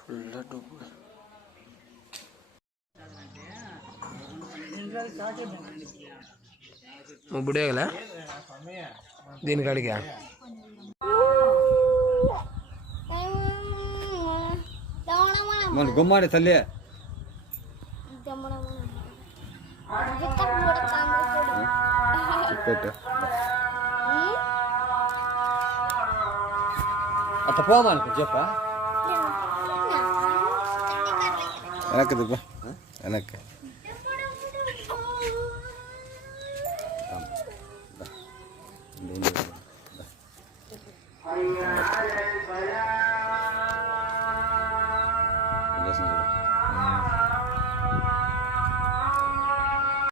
full డబ్బు ముబ్బుడేగలా దీనికి మన గుమ్మాడి తల్లి అట్లా పోమాను చెప్పా వెనక్కి దిబ్బ వెనక్కి